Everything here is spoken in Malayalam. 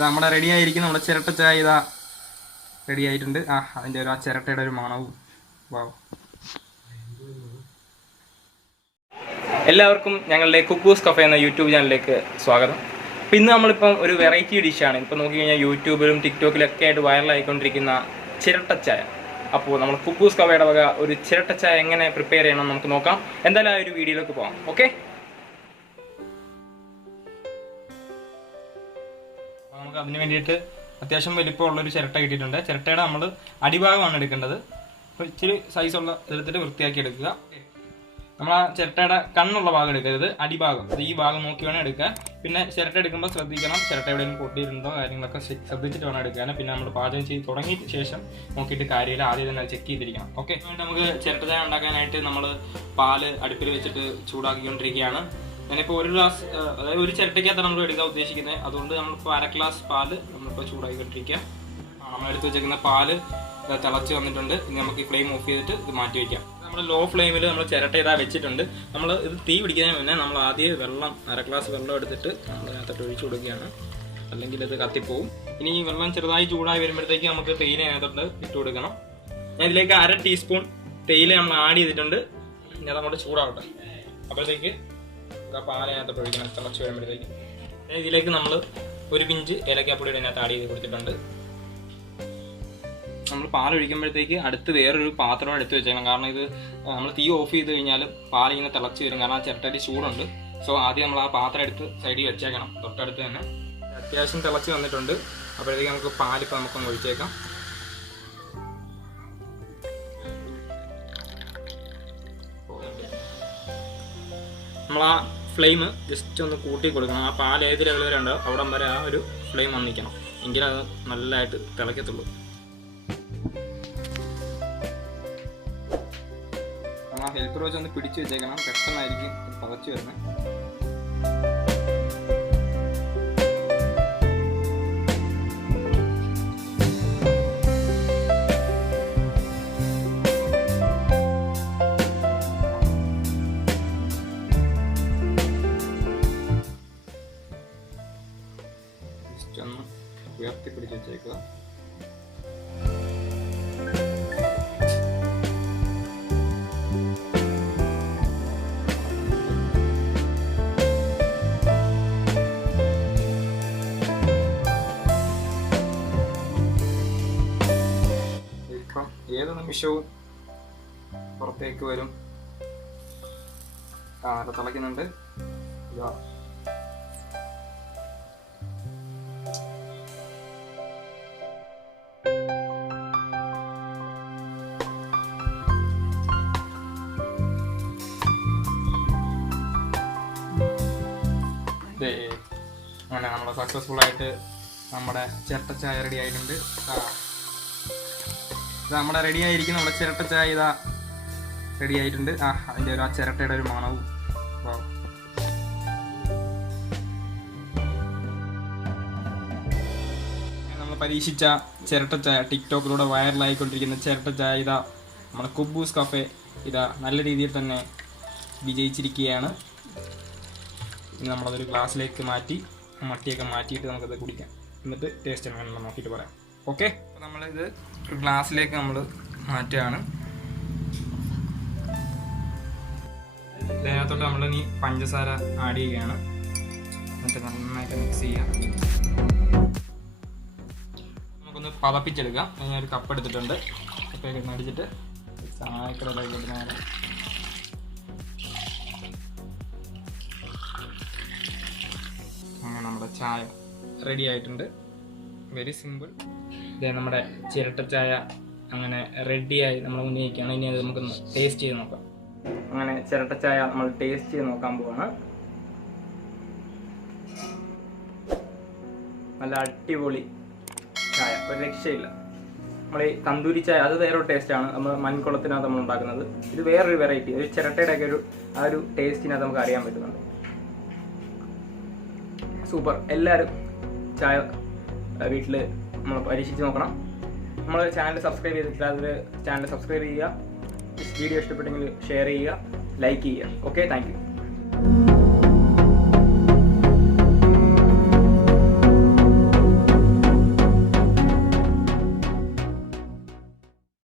നമ്മുടെ റെഡി ആയിരിക്കും. നമ്മുടെ ചിരട്ട ചായ ഇതാ റെഡി ആയിട്ടുണ്ട്. അതിൻ്റെ ഒരു ചിരട്ടയുടെ ഒരു മണവും. വാവ്. എല്ലാവർക്കും ഞങ്ങളുടെ കുക്കൂസ് കഫേ എന്ന യൂട്യൂബ് ചാനലിലേക്ക് സ്വാഗതം. അപ്പോൾ ഇന്ന് നമ്മളിപ്പം ഒരു വെറൈറ്റി ഡിഷാണ്. ഇപ്പോൾ നോക്കിക്കഴിഞ്ഞാൽ യൂട്യൂബിലും ടിക്ടോക്കിലൊക്കെ ആയിട്ട് വൈറലായിക്കൊണ്ടിരിക്കുന്ന ചിരട്ടച്ചായ. അപ്പോൾ നമ്മൾ കുക്കൂസ് കഫേയുടെ വക ഒരു ചിരട്ടച്ചായ എങ്ങനെ പ്രിപ്പയർ ചെയ്യണം നമുക്ക് നോക്കാം. എന്തായാലും ആ ഒരു വീഡിയോയിലേക്ക് പോകാം. ഓക്കെ, നമുക്ക് അതിന് വേണ്ടിയിട്ട് അത്യാവശ്യം വലിപ്പമുള്ളൊരു ചിരട്ട കിട്ടിയിട്ടുണ്ട്. ചിരട്ടയുടെ നമ്മൾ അടിഭാഗമാണ് എടുക്കേണ്ടത്. അപ്പോൾ ഇച്ചിരി സൈസുള്ള എടുത്തിട്ട് വൃത്തിയാക്കി എടുക്കുക. നമ്മൾ ആ ചിരട്ടയുടെ കണ്ണുള്ള ഭാഗം എടുക്കരുത്, അടിഭാഗം. അത് ഈ ഭാഗം നോക്കി വേണം എടുക്കുക. പിന്നെ ചിരട്ട എടുക്കുമ്പോൾ ശ്രദ്ധിക്കണം, ചിരട്ട എവിടെയെങ്കിലും പൊട്ടിയിട്ടുണ്ടോ കാര്യങ്ങളൊക്കെ ശ്രദ്ധിച്ചിട്ട് വേണം എടുക്കാൻ. പിന്നെ നമ്മൾ പാചകം ചെയ്ത് തുടങ്ങിയ ശേഷം നോക്കിയിട്ട് കാര്യമില്ല, ആദ്യം തന്നെ ചെക്ക് ചെയ്തിരിക്കണം. ഓക്കെ, നമുക്ക് ചിരട്ട ചായ ഉണ്ടാക്കാനായിട്ട് നമ്മൾ പാല് അടുപ്പിൽ വെച്ചിട്ട് ചൂടാക്കിക്കൊണ്ടിരിക്കുകയാണ്. ഞാനിപ്പോൾ ഒരു ഗ്ലാസ്, അതായത് ഒരു ചിരട്ടയ്ക്കകത്താണ് നമ്മൾ എടുക്കാൻ ഉദ്ദേശിക്കുന്നത്. അതുകൊണ്ട് നമ്മളിപ്പോൾ 1/2 ഗ്ലാസ് പാല് നമ്മളിപ്പോൾ ചൂടാക്കിക്കൊണ്ടിരിക്കുക. നമ്മൾ എടുത്ത് വെച്ചിരിക്കുന്ന പാല് തിളച്ച് വന്നിട്ടുണ്ട്. ഇനി നമുക്ക് ഈ ഫ്ലെയിം ഓഫ് ചെയ്തിട്ട് ഇത് മാറ്റി വയ്ക്കാം. നമ്മൾ ലോ ഫ്ലെയിമിൽ നമ്മൾ ചിരട്ട ഇതാ വെച്ചിട്ടുണ്ട്. നമ്മൾ ഇത് തീ പിടിക്കുന്നതിന് മുന്നേ നമ്മൾ ആദ്യം വെള്ളം 1/2 ഗ്ലാസ് വെള്ളം എടുത്തിട്ട് നമ്മൾ അതിനകത്തോട്ട് ഒഴിച്ചു കൊടുക്കുകയാണ്, അല്ലെങ്കിൽ ഇത് കത്തിപ്പോവും. ഇനി ഈ വെള്ളം ചെറുതായി ചൂടായി വരുമ്പോഴത്തേക്ക് നമുക്ക് തേയില അതിനകത്തോട്ട് ഇട്ട് കൊടുക്കണം. ഞാൻ ഇതിലേക്ക് 1/2 ടീസ്പൂൺ തേയില നമ്മൾ ആഡ് ചെയ്തിട്ടുണ്ട്. ഇനി അതങ്ങോട്ട് ചൂടാവട്ടെ. അപ്പോഴത്തേക്ക് പാലതിനകത്തോട്ട് ഒഴിക്കണം തിളച്ച് വരുമ്പോഴത്തേക്ക്. ഇതിലേക്ക് നമ്മൾ 1 പിഞ്ച് ഏലക്കാപ്പൊടി അതിനകത്ത് ആഡ് ചെയ്ത് കൊടുത്തിട്ടുണ്ട്. നമ്മൾ പാലൊഴിക്കുമ്പോഴത്തേക്ക് അടുത്ത് വേറൊരു പാത്രം എടുത്ത് വെച്ചേക്കണം. കാരണം ഇത് നമ്മൾ തീ ഓഫ് ചെയ്ത് കഴിഞ്ഞാൽ പാലിങ്ങനെ തിളച്ച് വരും. കാരണം ആ ചിരട്ടയിൽ ചൂടുണ്ട്. സോ ആദ്യം നമ്മൾ ആ പാത്രം എടുത്ത് സൈഡിൽ വെച്ചേക്കണം, തൊട്ടടുത്ത് തന്നെ. അത്യാവശ്യം തിളച്ച് വന്നിട്ടുണ്ട്. അപ്പോഴത്തേക്ക് നമുക്ക് പാലിപ്പോൾ നമുക്കൊന്ന് ഒഴിച്ചേക്കാം. നമ്മൾ ആ ഫ്ലെയിം ജസ്റ്റ് ഒന്ന് കൂട്ടി കൊടുക്കണം. ആ പാൽ ഏത് ലെവൽ വരെ ഉണ്ടോ അവിടം വരെ ആ ഒരു ഫ്ലെയിം വന്നിക്കണം, എങ്കിലത് നല്ലതായിട്ട് തിളക്കത്തുള്ളൂ. ആ ഹെൽപ്പർ വെച്ച് ഒന്ന് പിടിച്ചു വെച്ചേക്കണം, പെട്ടെന്നായിരിക്കും തിളച്ച് വരുന്നത്. ജസ്റ്റ് ഒന്ന് ഉയർത്തി പിടിച്ച് വെച്ചേക്കുക. ഏത് നിമിഷവും പുറത്തേക്ക് വരും. തിളയ്ക്കുന്നുണ്ട്. അങ്ങനെ നമ്മൾ സക്സസ്ഫുള്ളായിട്ട് നമ്മുടെ ചിരട്ടച്ചായ റെഡി ആയിട്ടുണ്ട്. നമ്മുടെ റെഡി ആയിരിക്കും. നമ്മുടെ ചിരട്ട ചായ ഇതാ റെഡി ആയിട്ടുണ്ട്. അതിൻ്റെ ഒരു ചിരട്ടയുടെ ഒരു മണവും. നമ്മൾ പരീക്ഷിച്ച ചിരട്ട ചായ, ടിക്ടോക്കിലൂടെ വൈറലായിക്കൊണ്ടിരിക്കുന്ന ചിരട്ട ചായ ഇതാ നമ്മുടെ കുക്കൂസ് കഫേ ഇതാ നല്ല രീതിയിൽ തന്നെ വിജയിച്ചിരിക്കുകയാണ്. ഇനി നമ്മളതൊരു ഗ്ലാസ്സിലേക്ക് മാറ്റി മട്ടിയൊക്കെ മാറ്റിയിട്ട് നമുക്കത് കുടിക്കാം. എന്നിട്ട് ടേസ്റ്റ് എങ്ങനെയാണെന്ന് നോക്കിയിട്ട് പറയാം. ഓക്കെ, അപ്പോൾ നമ്മളിത് ഒരു ഗ്ലാസ്സിലേക്ക് നമ്മൾ മാറ്റുകയാണ്. ഇതിനകത്തോട്ട് നമ്മളിനി പഞ്ചസാര ആഡ് ചെയ്യുകയാണ്. എന്നിട്ട് നന്നായിട്ട് മിക്സ് ചെയ്യാം. നമുക്കൊന്ന് പതപ്പിച്ചെടുക്കാം. ഞാനൊരു കപ്പ് എടുത്തിട്ടുണ്ട്. കപ്പൊക്കെ അടിച്ചിട്ട് ചായക്കടയിലേക്ക് നേരെ അങ്ങനെ നമ്മുടെ ചായ റെഡി ആയിട്ടുണ്ട്. Very simple. ഇതേ നമ്മുടെ ചിരട്ട ചായ അങ്ങനെ റെഡിയായി നമ്മൾ മുന്നേക്കാണ്. ഇനി അത് നമുക്കൊന്ന് ടേസ്റ്റ് ചെയ്ത് നോക്കാം. അങ്ങനെ ചിരട്ട ചായ നമ്മൾ ടേസ്റ്റ് ചെയ്ത് നോക്കാൻ പോവാണ്. നല്ല അടിപൊളി ചായ, ഒരു രക്ഷയില്ല. നമ്മൾ ഈ തന്തൂരി ചായ അത് വേറൊരു ടേസ്റ്റാണ്. നമ്മൾ മൺകുളത്തിനകത്ത് നമ്മൾ ഉണ്ടാക്കുന്നത്. ഇത് വേറൊരു വെറൈറ്റി, ഒരു ചിരട്ടയുടെയൊക്കെ ആ ഒരു ടേസ്റ്റിനകത്ത് നമുക്ക് അറിയാൻ പറ്റുന്നുണ്ട്. സൂപ്പർ. എല്ലാവരും ചായ വീട്ടിൽ നമ്മൾ പരീക്ഷിച്ച് നോക്കണം. നമ്മൾ ചാനൽ സബ്സ്ക്രൈബ് ചെയ്തിട്ടില്ല, അതിൽ ചാനൽ സബ്സ്ക്രൈബ് ചെയ്യുക. വീഡിയോ ഇഷ്ടപ്പെട്ടെങ്കിൽ ഷെയർ ചെയ്യുക, ലൈക്ക് ചെയ്യുക. Okay, thank you.